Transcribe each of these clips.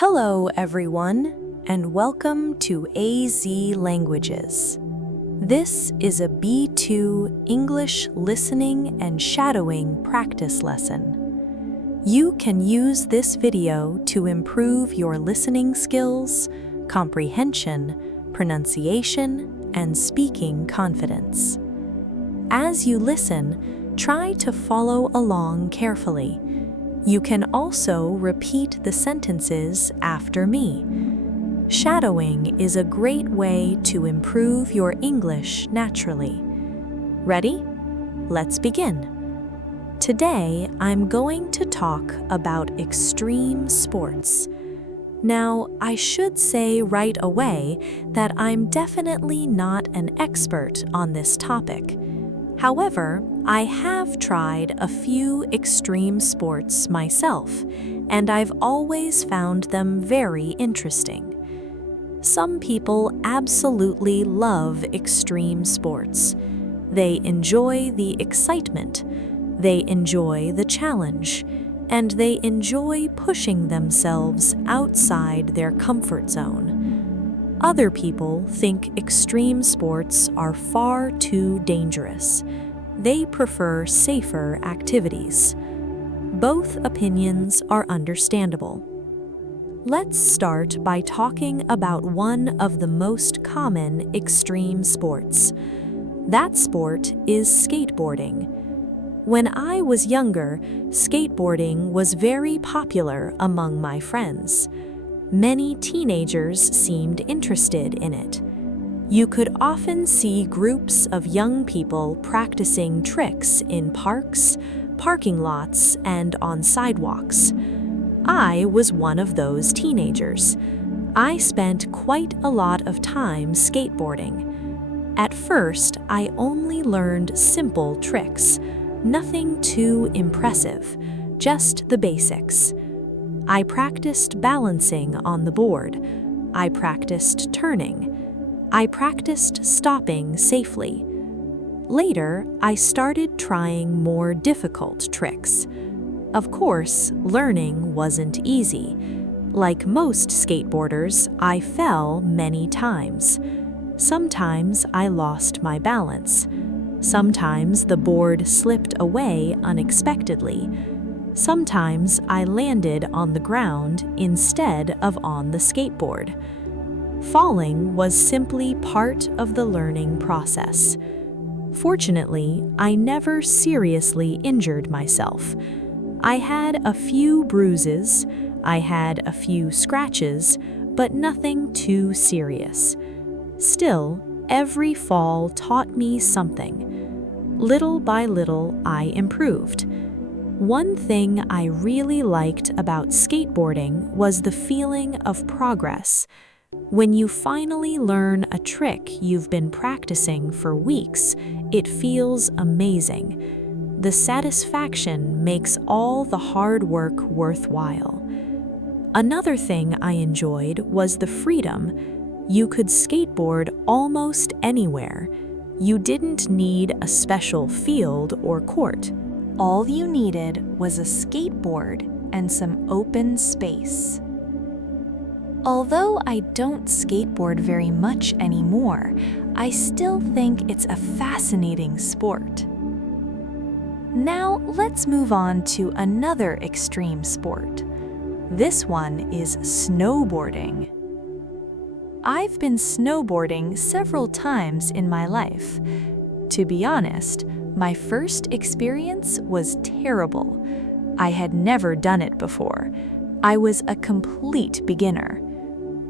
Hello, everyone, and welcome to AZ Languages. This is a B2 English listening and shadowing practice lesson. You can use this video to improve your listening skills, comprehension, pronunciation, and speaking confidence. As you listen, try to follow along carefully. You can also repeat the sentences after me. Shadowing is a great way to improve your English naturally. Ready? Let's begin. Today, I'm going to talk about extreme sports. Now, I should say right away that I'm definitely not an expert on this topic. However, I have tried a few extreme sports myself, and I've always found them very interesting. Some people absolutely love extreme sports. They enjoy the excitement, they enjoy the challenge, and they enjoy pushing themselves outside their comfort zone. Other people think extreme sports are far too dangerous. They prefer safer activities. Both opinions are understandable. Let's start by talking about one of the most common extreme sports. That sport is skateboarding. When I was younger, skateboarding was very popular among my friends. Many teenagers seemed interested in it. You could often see groups of young people practicing tricks in parks, parking lots, and on sidewalks. I was one of those teenagers. I spent quite a lot of time skateboarding. At first, I only learned simple tricks, nothing too impressive, just the basics. I practiced balancing on the board. I practiced turning. I practiced stopping safely. Later, I started trying more difficult tricks. Of course, learning wasn't easy. Like most skateboarders, I fell many times. Sometimes I lost my balance. Sometimes the board slipped away unexpectedly. Sometimes I landed on the ground instead of on the skateboard. Falling was simply part of the learning process. Fortunately, I never seriously injured myself. I had a few bruises, I had a few scratches, but nothing too serious. Still, every fall taught me something. Little by little, I improved. One thing I really liked about skateboarding was the feeling of progress. When you finally learn a trick you've been practicing for weeks, it feels amazing. The satisfaction makes all the hard work worthwhile. Another thing I enjoyed was the freedom. You could skateboard almost anywhere. You didn't need a special field or court. All you needed was a skateboard and some open space. Although I don't skateboard very much anymore, I still think it's a fascinating sport. Now let's move on to another extreme sport. This one is snowboarding. I've been snowboarding several times in my life. To be honest, my first experience was terrible. I had never done it before. I was a complete beginner.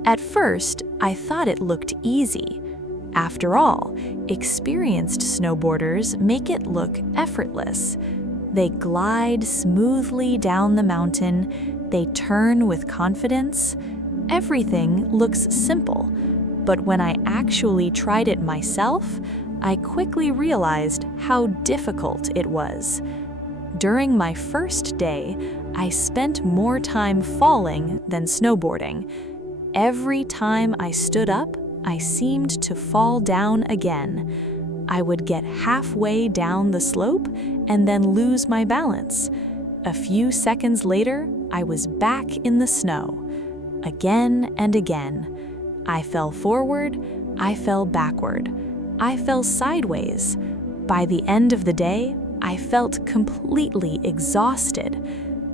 At first, I thought it looked easy. After all, experienced snowboarders make it look effortless. They glide smoothly down the mountain, they turn with confidence. Everything looks simple, but when I actually tried it myself, I quickly realized how difficult it was. During my first day, I spent more time falling than snowboarding. Every time I stood up, I seemed to fall down again. I would get halfway down the slope and then lose my balance. A few seconds later, I was back in the snow. again and again. I fell forward, I fell backward, I fell sideways. By the end of the day, I felt completely exhausted.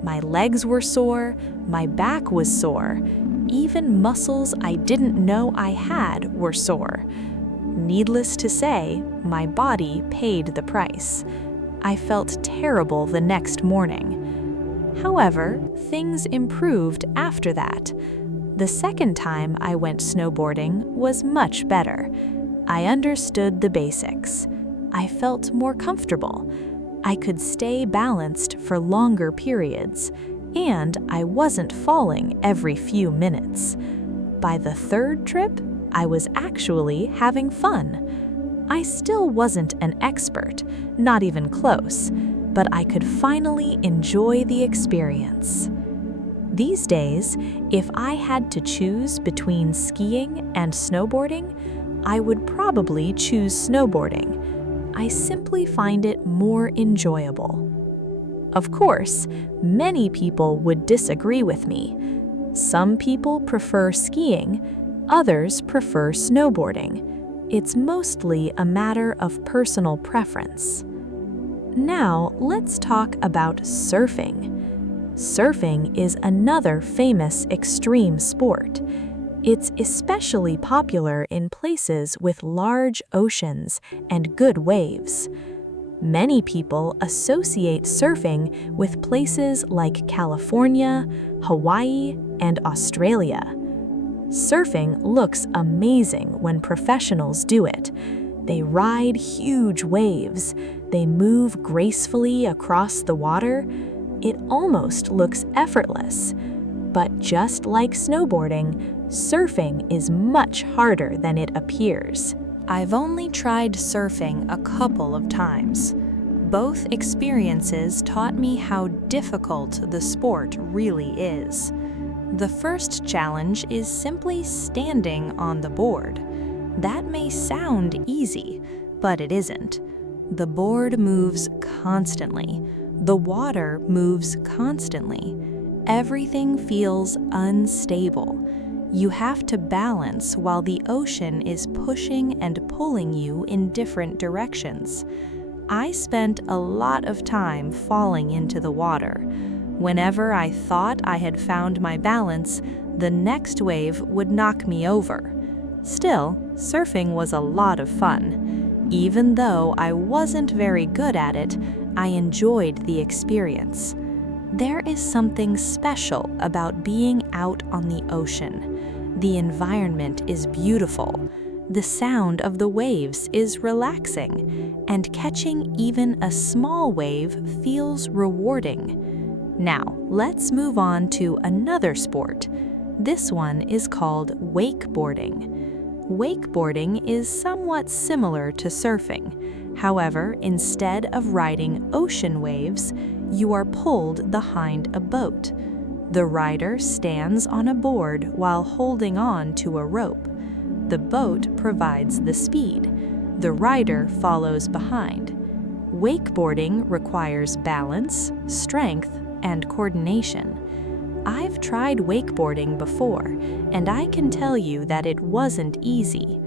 My legs were sore, my back was sore, even muscles I didn't know I had were sore. Needless to say, my body paid the price. I felt terrible the next morning. However, things improved after that. The second time I went snowboarding was much better. I understood the basics. I felt more comfortable. I could stay balanced for longer periods, and I wasn't falling every few minutes. By the third trip, I was actually having fun. I still wasn't an expert, not even close, but I could finally enjoy the experience. These days, if I had to choose between skiing and snowboarding, I would probably choose snowboarding. I simply find it more enjoyable. Of course, many people would disagree with me. Some people prefer skiing, others prefer snowboarding. It's mostly a matter of personal preference. Now, let's talk about surfing. Surfing is another famous extreme sport. It's especially popular in places with large oceans and good waves. Many people associate surfing with places like California, Hawaii, and Australia. Surfing looks amazing when professionals do it. They ride huge waves. They move gracefully across the water. It almost looks effortless. But just like snowboarding, surfing is much harder than it appears. I've only tried surfing a couple of times. Both experiences taught me how difficult the sport really is. The first challenge is simply standing on the board. That may sound easy, but it isn't. The board moves constantly. The water moves constantly. Everything feels unstable. You have to balance while the ocean is pushing and pulling you in different directions. I spent a lot of time falling into the water. Whenever I thought I had found my balance, the next wave would knock me over. Still, surfing was a lot of fun. Even though I wasn't very good at it, I enjoyed the experience. There is something special about being out on the ocean. The environment is beautiful. The sound of the waves is relaxing, and catching even a small wave feels rewarding. Now, let's move on to another sport. This one is called wakeboarding. Wakeboarding is somewhat similar to surfing. However, instead of riding ocean waves, you are pulled behind a boat. The rider stands on a board while holding on to a rope. The boat provides the speed. The rider follows behind. Wakeboarding requires balance, strength, and coordination. I've tried wakeboarding before, and I can tell you that it wasn't easy.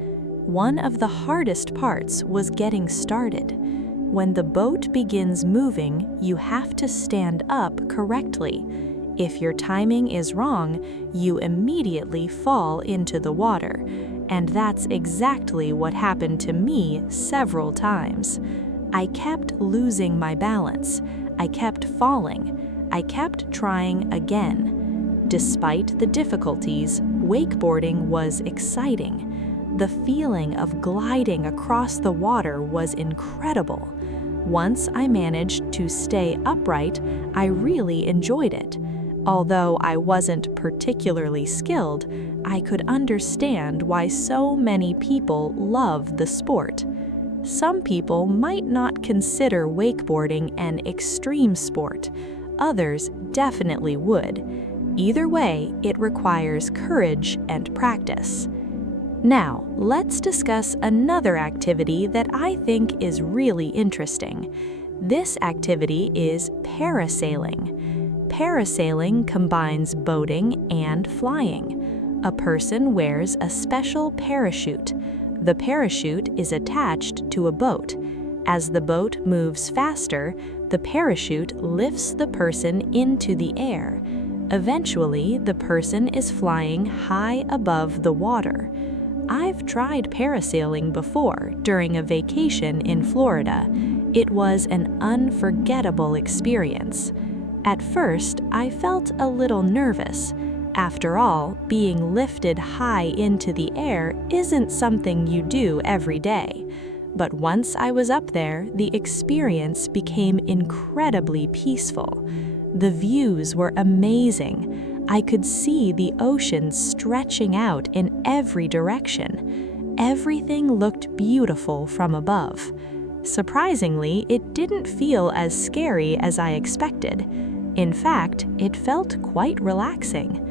One of the hardest parts was getting started. When the boat begins moving, you have to stand up correctly. If your timing is wrong, you immediately fall into the water, and that's exactly what happened to me several times. I kept losing my balance. I kept falling. I kept trying again. Despite the difficulties, wakeboarding was exciting. The feeling of gliding across the water was incredible. Once I managed to stay upright, I really enjoyed it. Although I wasn't particularly skilled, I could understand why so many people love the sport. Some people might not consider wakeboarding an extreme sport. Others definitely would. Either way, it requires courage and practice. Now, let's discuss another activity that I think is really interesting. This activity is parasailing. Parasailing combines boating and flying. A person wears a special parachute. The parachute is attached to a boat. As the boat moves faster, the parachute lifts the person into the air. Eventually, the person is flying high above the water. I've tried parasailing before during a vacation in Florida. It was an unforgettable experience. At first, I felt a little nervous. After all, being lifted high into the air isn't something you do every day. But once I was up there, the experience became incredibly peaceful. The views were amazing. I could see the ocean stretching out in every direction. Everything looked beautiful from above. Surprisingly, it didn't feel as scary as I expected. In fact, it felt quite relaxing.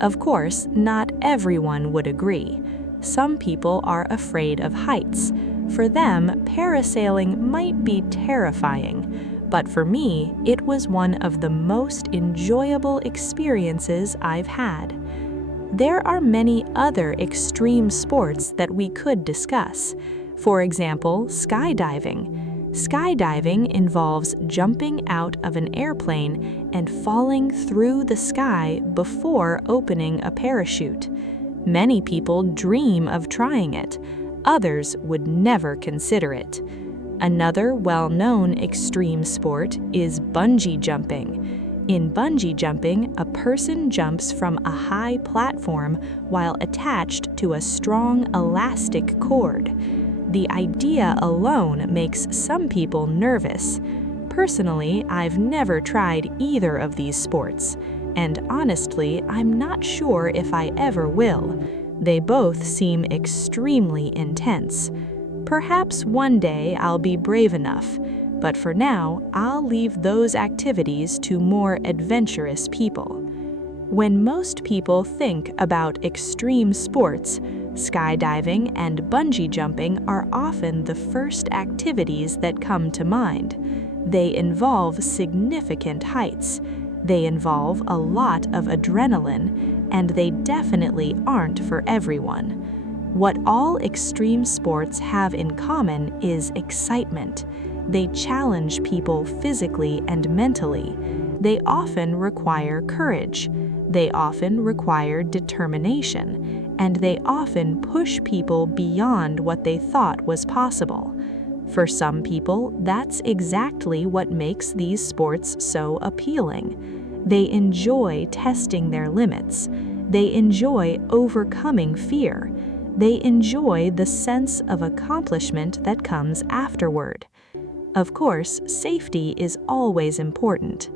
Of course, not everyone would agree. Some people are afraid of heights. For them, parasailing might be terrifying, but for me, it was one of the most enjoyable experiences I've had. There are many other extreme sports that we could discuss. For example, skydiving. Skydiving involves jumping out of an airplane and falling through the sky before opening a parachute. Many people dream of trying it. Others would never consider it. Another well-known extreme sport is bungee jumping. In bungee jumping, a person jumps from a high platform while attached to a strong elastic cord. The idea alone makes some people nervous. Personally, I've never tried either of these sports, and honestly, I'm not sure if I ever will. They both seem extremely intense. Perhaps one day I'll be brave enough, but for now, I'll leave those activities to more adventurous people. When most people think about extreme sports, skydiving and bungee jumping are often the first activities that come to mind. They involve significant heights. They involve a lot of adrenaline, and they definitely aren't for everyone. What all extreme sports have in common is excitement. They challenge people physically and mentally. They often require courage. They often require determination, and they often push people beyond what they thought was possible. For some people, that's exactly what makes these sports so appealing. They enjoy testing their limits. They enjoy overcoming fear. They enjoy the sense of accomplishment that comes afterward. Of course, safety is always important.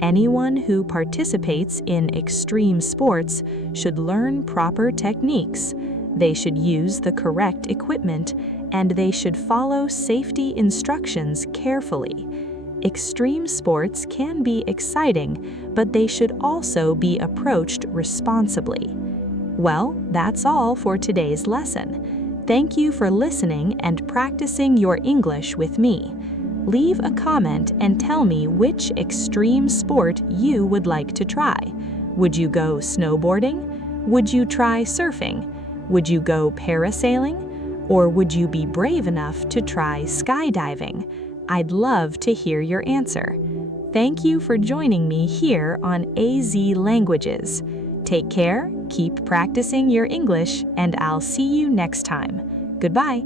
Anyone who participates in extreme sports should learn proper techniques. They should use the correct equipment, and they should follow safety instructions carefully. Extreme sports can be exciting, but they should also be approached responsibly. Well, that's all for today's lesson. Thank you for listening and practicing your English with me. Leave a comment and tell me which extreme sport you would like to try. Would you go snowboarding? Would you try surfing? Would you go parasailing? Or would you be brave enough to try skydiving? I'd love to hear your answer. Thank you for joining me here on AZ Languages. Take care, keep practicing your English, and I'll see you next time. Goodbye.